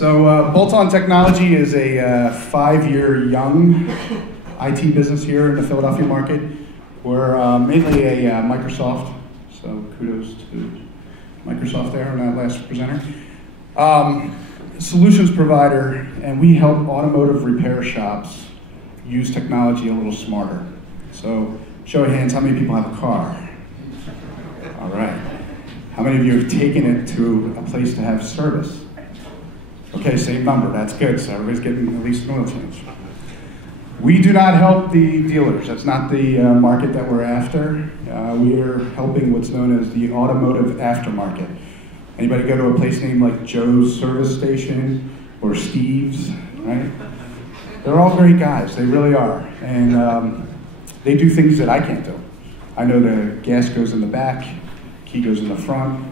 Bolt-On Technology is a 5-year young IT business here in the Philadelphia market. We're mainly a Microsoft, so kudos to Microsoft there on that last presenter. Solutions provider, and we help automotive repair shops use technology a little smarter. So, show of hands, how many people have a car? All right. How many of you have taken it to a place to have service? Okay, same number, that's good, so everybody's getting at least an oil change. We do not help the dealers, that's not the market that we're after. We are helping what's known as the automotive aftermarket. Anybody go to a place named like Joe's Service Station or Steve's, right? They're all great guys, they really are. And they do things that I can't do. I know the gas goes in the back, key goes in the front.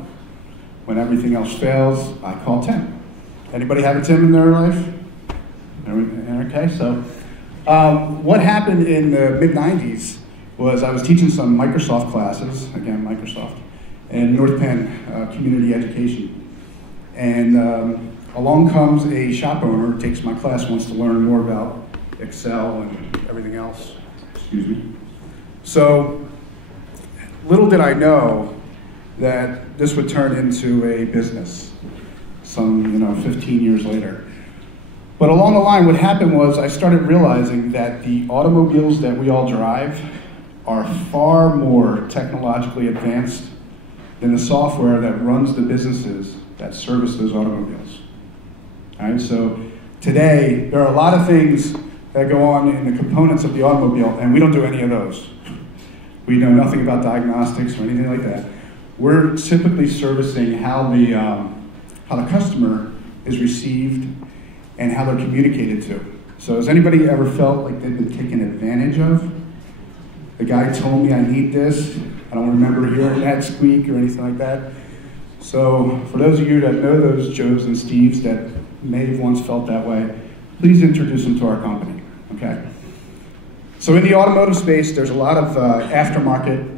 When everything else fails, I call Tim. Anybody have a Tim in their life? Okay, so what happened in the mid-90s was I was teaching some Microsoft classes, again, Microsoft, in North Penn Community Education. And along comes a shop owner who takes my class, wants to learn more about Excel and everything else. Excuse me. So little did I know that this would turn into a business some 15 years later. But along the line, what happened was I started realizing that the automobiles that we all drive are far more technologically advanced than the software that runs the businesses that service those automobiles. All right, so today, there are a lot of things that go on in the components of the automobile, and we don't do any of those. We know nothing about diagnostics or anything like that. We're typically servicing how the customer is received and how they're communicated to. So has anybody ever felt like they've been taken advantage of? The guy told me I need this. I don't remember hearing that squeak or anything like that. So for those of you that know those Joes and Steves that may have once felt that way, please introduce them to our company, okay? So in the automotive space, there's a lot of aftermarket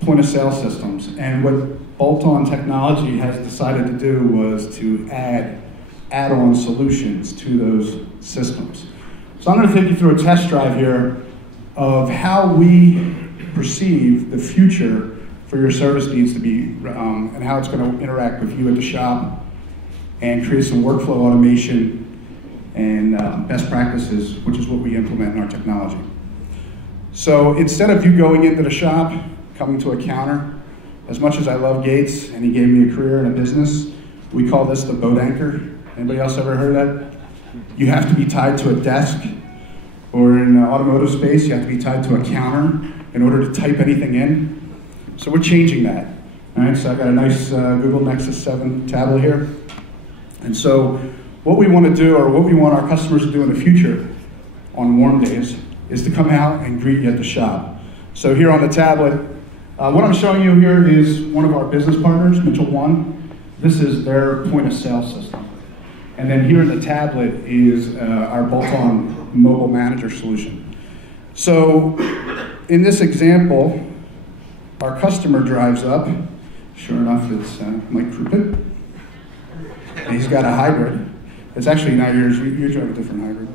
point-of-sale systems, and what Bolt-On Technology has decided to do was to add-on solutions to those systems. So I'm going to take you through a test drive here of how we perceive the future for your service needs to be and how it's going to interact with you at the shop and create some workflow automation and best practices, which is what we implement in our technology. So instead of you going into the shop, coming to a counter, as much as I love Gates and he gave me a career in a business, we call this the boat anchor. Anybody else ever heard of that? You have to be tied to a desk, or in the automotive space, you have to be tied to a counter in order to type anything in. So we're changing that. All right, so I've got a nice Google Nexus 7 tablet here. And so what we want to do, or what we want our customers to do in the future on warm days, is to come out and greet you at the shop. So here on the tablet, what I'm showing you here is one of our business partners, Mitchell One. This is their point-of-sale system. And then here in the tablet is our Bolt-On mobile manager solution. So in this example, our customer drives up. Sure enough, it's Mike Crouppen. And he's got a hybrid. It's actually not yours. You drive a different hybrid.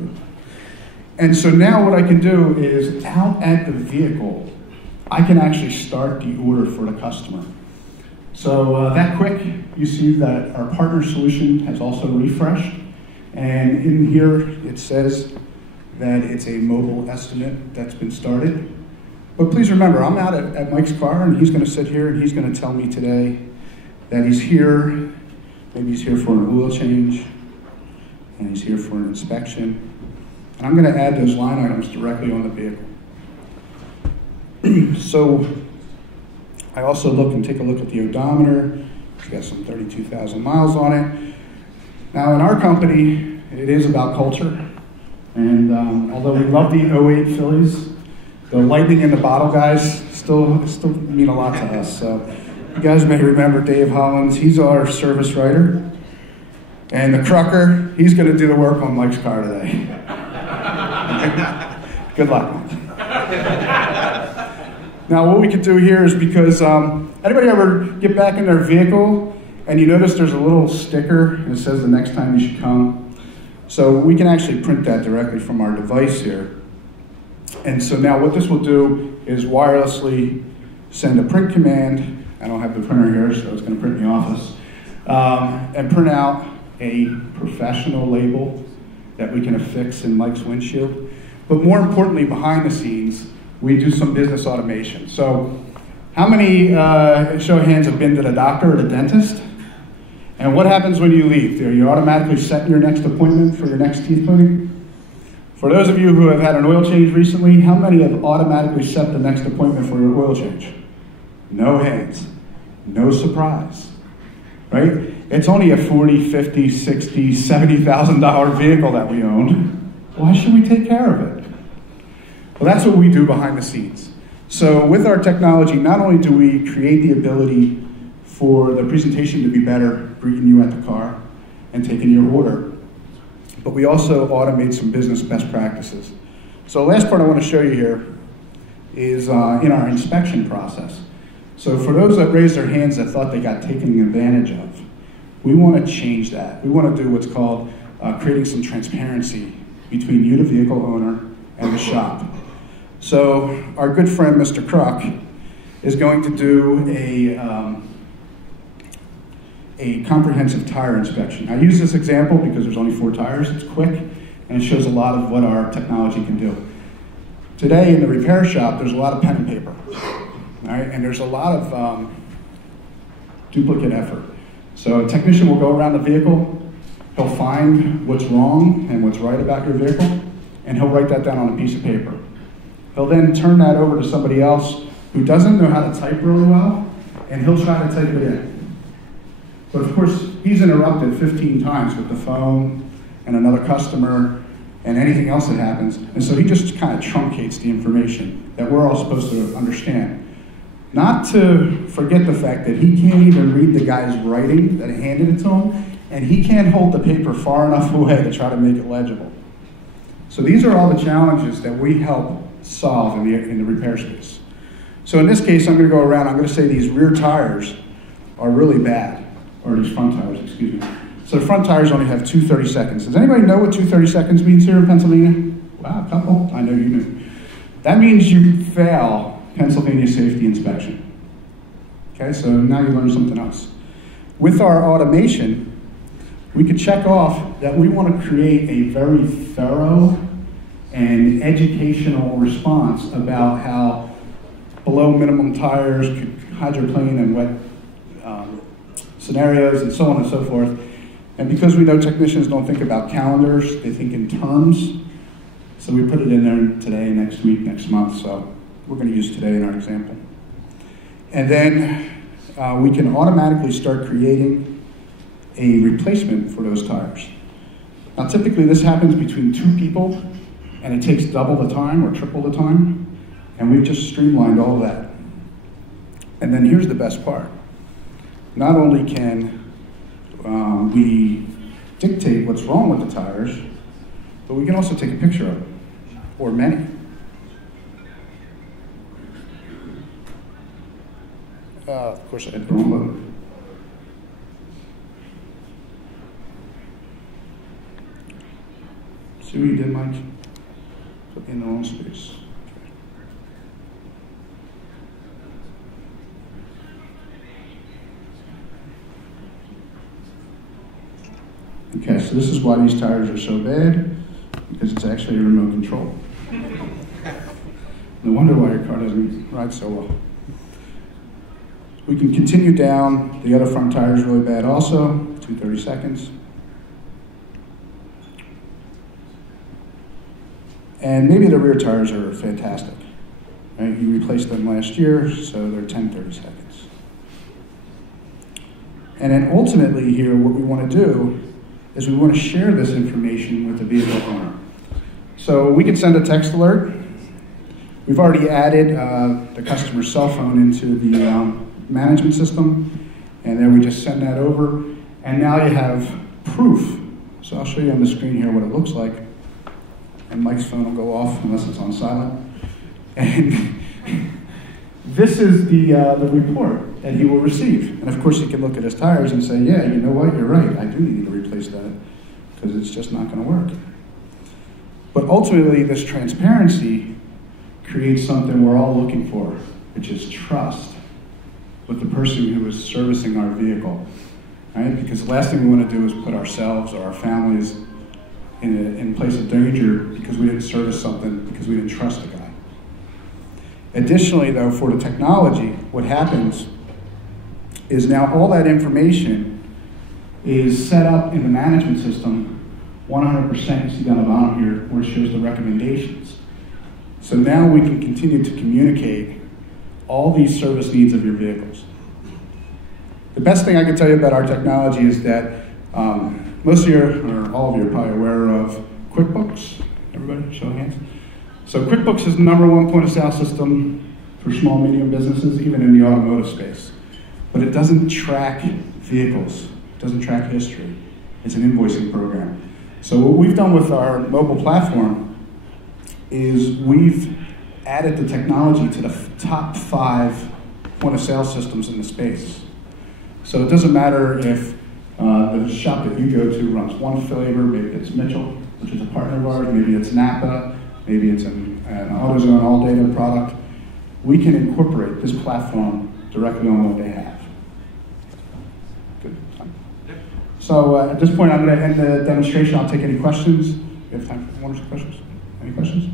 And so now what I can do is out at the vehicle, I can actually start the order for the customer. So that quick, you see that our partner solution has also refreshed. And in here, it says that it's a mobile estimate that's been started. But please remember, I'm out at Mike's car, and he's going to sit here, and he's going to tell me today that he's here. Maybe he's here for an oil change, and he's here for an inspection. And I'm going to add those line items directly on the vehicle. So I also look and take a look at the odometer. It's got some 32,000 miles on it. Now in our company, it is about culture. And although we love the '08 Phillies, the lightning in the bottle guys still mean a lot to us. So you guys may remember Dave Hollins. He's our service writer. And the trucker, he's going to do the work on Mike's car today. Good luck, Mike. Now, what we could do here is because anybody ever get back in their vehicle And you notice there's a little sticker and it says the next time you should come. So we can actually print that directly from our device here. And so now what this will do is wirelessly send a print command. I don't have the printer here, so it's going to print in the office. And print out a professional label that we can affix in Mike's windshield. But more importantly, behind the scenes, we do some business automation. So how many, show of hands, have been to the doctor or the dentist? And what happens when you leave? Are you automatically setting your next appointment for your next teeth cleaning? For those of you who have had an oil change recently, how many have automatically set the next appointment for your oil change? No hands. No surprise. Right? It's only a $40, $50, $60, $70,000 vehicle that we own. Why should we take care of it? Well, that's what we do behind the scenes. So with our technology, not only do we create the ability for the presentation to be better, greeting you at the car and taking your order, but we also automate some business best practices. So the last part I want to show you here is in our inspection process. So for those that raised their hands that thought they got taken advantage of, we want to change that. We want to do what's called creating some transparency between you, the vehicle owner, and the shop. So our good friend, Mr. Kruk, is going to do a comprehensive tire inspection. I use this example because there's only 4 tires, it's quick, and it shows a lot of what our technology can do. Today in the repair shop, there's a lot of pen and paper, all right? And there's a lot of duplicate effort. So a technician will go around the vehicle, he'll find what's wrong and what's right about your vehicle, and he'll write that down on a piece of paper. He'll then turn that over to somebody else who doesn't know how to type really well, and he'll try to type it in. But of course, he's interrupted 15 times with the phone and another customer and anything else that happens. And so he just kind of truncates the information that we're all supposed to understand. Not to forget the fact that he can't even read the guy's writing that handed it to him, and he can't hold the paper far enough away to try to make it legible. So these are all the challenges that we help solve in the repair space. So in this case, I'm going to go around, I'm going to say these rear tires are really bad, or these front tires, excuse me. So the front tires only have 2 30 seconds. Does anybody know what 2 30 seconds means here in Pennsylvania? Wow, a couple, I know you knew. That means you fail Pennsylvania safety inspection. Okay, so now you learn something else. With our automation, we could check off that we want to create a very thorough and educational response about how below minimum tires could hydroplane and wet scenarios and so on and so forth. And because we know technicians don't think about calendars, they think in terms. So we put it in there today, next week, next month. So we're going to use today in our example. And then we can automatically start creating a replacement for those tires. Now typically this happens between 2 people, and it takes double the time or triple the time, and we've just streamlined all of that. And then here's the best part. Not only can we dictate what's wrong with the tires, but we can also take a picture of it, or many. Of course I hit the wrong button. See what you did, Mike? Put me in the wrong space. Okay, so this is why these tires are so bad, because it's actually a remote control. No wonder why your car doesn't ride so well. We can continue down. The other front tire is really bad also, 2 30 seconds. And maybe the rear tires are fantastic. Right? You replaced them last year, so they're 10 30 seconds. And then ultimately here, what we want to do is we want to share this information with the vehicle owner. So we can send a text alert. We've already added the customer's cell phone into the management system, and then we just send that over, and now you have proof. So I'll show you on the screen here what it looks like, and Mike's phone will go off unless it's on silent. And this is the report. and he will receive. And of course, he can look at his tires and say, yeah, you know what, you're right, I do need to replace that because it's just not going to work. But ultimately, this transparency creates something we're all looking for, which is trust with the person who is servicing our vehicle, right? Because the last thing we want to do is put ourselves or our families in a place of danger because we didn't service something, because we didn't trust the guy. Additionally, though, for the technology, what happens is now all that information is set up in the management system 100%. You see down the bottom here where it shows the recommendations. So now we can continue to communicate all these service needs of your vehicles. The best thing I can tell you about our technology is that most of you, or all of you, are probably aware of QuickBooks. Everybody, show of hands. So QuickBooks is the #1 point-of-sale system for small, medium businesses, even in the automotive space. But it doesn't track vehicles. It doesn't track history. It's an invoicing program. So what we've done with our mobile platform is we've added the technology to the top 5 point-of-sale systems in the space. So it doesn't matter if the shop that you go to runs one flavor, maybe it's Mitchell, which is a partner of ours, maybe it's Napa, maybe it's an AutoZone all-data product. We can incorporate this platform directly on what they have. Good. So at this point, I'm going to end the demonstration. I'll take any questions. We have time for 1 or 2 questions. Any questions?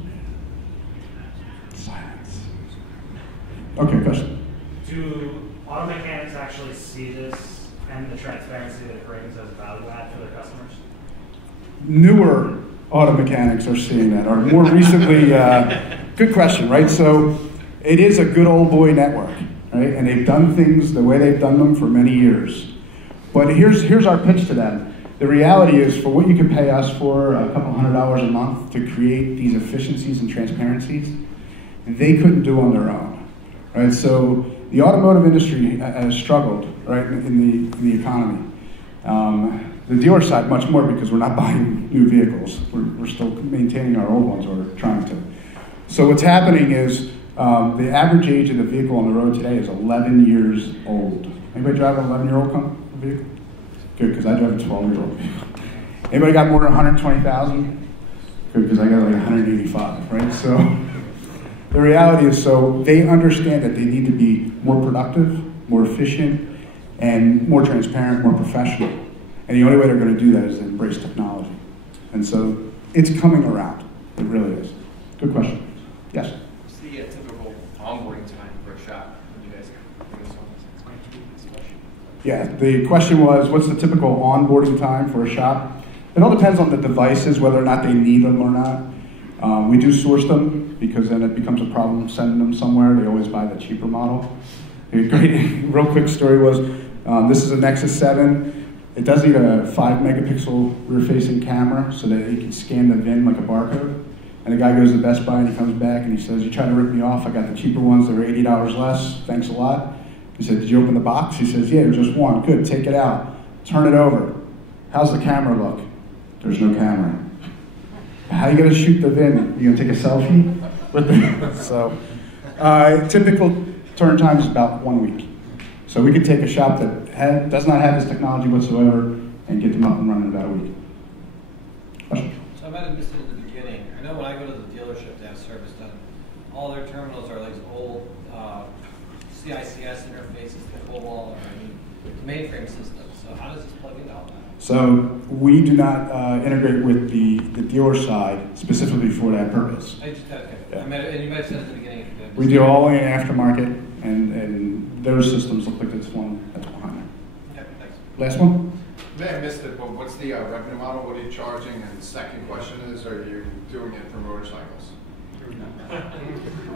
Silence. Okay, question. Do auto mechanics actually see this and the transparency that it brings as a value add for their customers? Newer auto mechanics are seeing that, or more recently, good question, right? So it is a good old boy network, right? And they've done things the way they've done them for many years. But here's our pitch to them. The reality is, for what you can pay us for a couple $100 a month to create these efficiencies and transparencies, they couldn't do on their own, right? So the automotive industry has struggled, right, in the economy. The dealer side much more because we're not buying new vehicles. We're still maintaining our old ones, or trying to. So what's happening is the average age of the vehicle on the road today is 11 years old. Anybody drive an 11-year-old vehicle? Good, because I drive a 12-year-old vehicle. Anybody got more than 120,000? Good, because I got like 185, right? So the reality is, so they understand that they need to be more productive, more efficient, and more transparent, more professional. And the only way they're going to do that is to embrace technology. And so it's coming around. It really is. Good question. Yes? What's the typical onboarding time for a shop when you guys bring this on? Yeah, the question was, what's the typical onboarding time for a shop? It all depends on the devices, whether or not they need them or not. We do source them, because then it becomes a problem sending them somewhere. They always buy the cheaper model. A great, real quick story was, this is a Nexus 7. It does need a 5 megapixel rear-facing camera so that you can scan the VIN like a barcode. And the guy goes to Best Buy and he comes back and he says, you tried to rip me off, I got the cheaper ones, they were $80 less, thanks a lot. He said, did you open the box? He says, yeah, there's just one. Good, take it out. Turn it over. How's the camera look? There's no camera. How are you going to shoot the VIN? You going to take a selfie with the So, typical turn time is about 1 week. So we could take a shop that does not have this technology whatsoever and get them up and running in about a week. Question? So I might have missed it at the beginning. I know when I go to the dealership to have service done, all their terminals are like old CICS interfaces, the COBOL, or the mainframe system. So how does this plug into all that? So we do not integrate with the dealer side specifically for that purpose. I just okay. Yeah. And you might have said at the beginning. We do all in aftermarket, and those systems look like this one that's behind there. Okay, thanks. Last one? May have missed it, but what's the revenue model? What are you charging? And the second question is, are you doing it for motorcycles?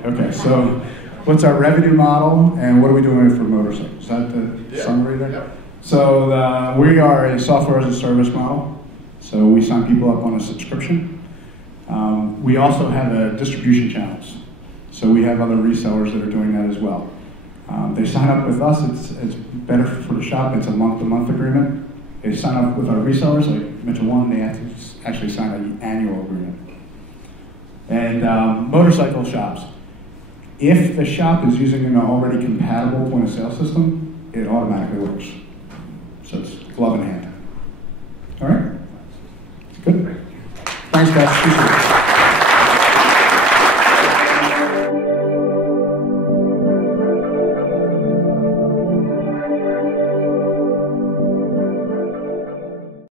Okay, so what's our revenue model, and what are we doing for motorcycles? Is that the summary there? Yep. So we are a software as a service model. So we sign people up on a subscription. We also have distribution channels. So we have other resellers that are doing that as well. They sign up with us. It's better for the shop. It's a month-to-month agreement. They sign up with our resellers, like Mitchell One. They have to actually sign an annual agreement. And motorcycle shops. If the shop is using an already compatible point of sale system, it automatically works. So it's glove in hand. All right? Good? Thanks, guys. Appreciate it.